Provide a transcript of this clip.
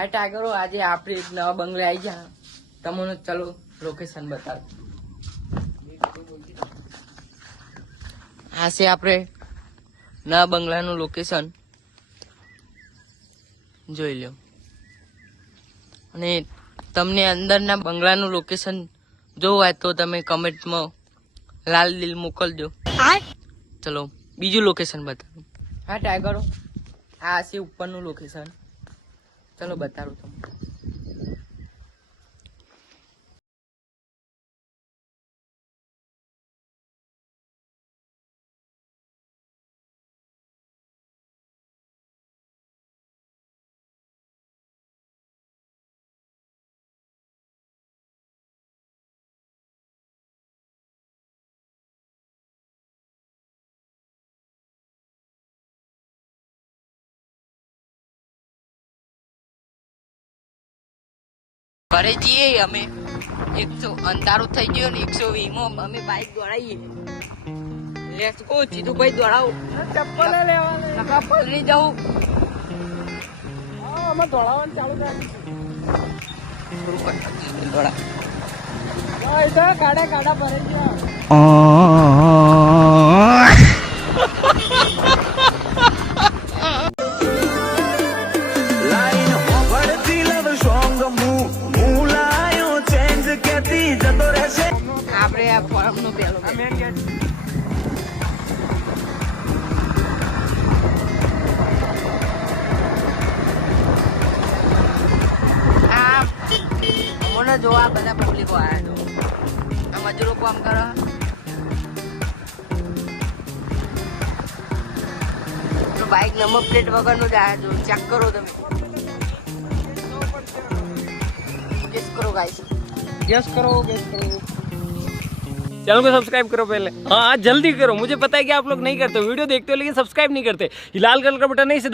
હા ટાઈગરો, આજે આપણે એક નવા બંગલે આવી ગયા. તમને ચલો લોકેશન બતાવ. આ છે આપણે નવા બંગલાનું લોકેશન, જોઈ લો. અને તમને અંદરના બંગલાનું લોકેશન જોવું હોય તો તમે કમેન્ટમાં લાલ દિલ મોકલજો. ચલો બીજું લોકેશન બતાવો. હા ટાઈગરો, આ છે ઉપરનું લોકેશન. ચલો બતાવું તમને. ઘરે જઈએ અમે, 100 અંધારું થઈ ગયું ને 120 માં અમે બાઈક દોડાવીએ. લેટ્સ ગો જીતુભાઈ, દોડાવો. ચપ્પલ લેવા ચપ્પલ લઈ જાઉં. અમે દોડાવવાનું ચાલુ કરી દોડા. કાડા કાડા ભરાઈ ગયા. આપણે આ ફોર્મ નો પેલો મને જોવા બધા પબ્લિકો આવ્યા છો. આ મજૂરો કામ કરો. બાઈક નંબર પ્લેટ વગરનો જ આવ્યા છો. ચેક કરો તમે. ગેસ કરો ગાઈસ, गैस करो. चैनल को सब्सक्राइब करो पहले. हाँ जल्दी करो, मुझे पता है कि आप लोग नहीं करते, वीडियो देखते हो लेकिन सब्सक्राइब नहीं करते. ये लाल कलर का बटन नहीं से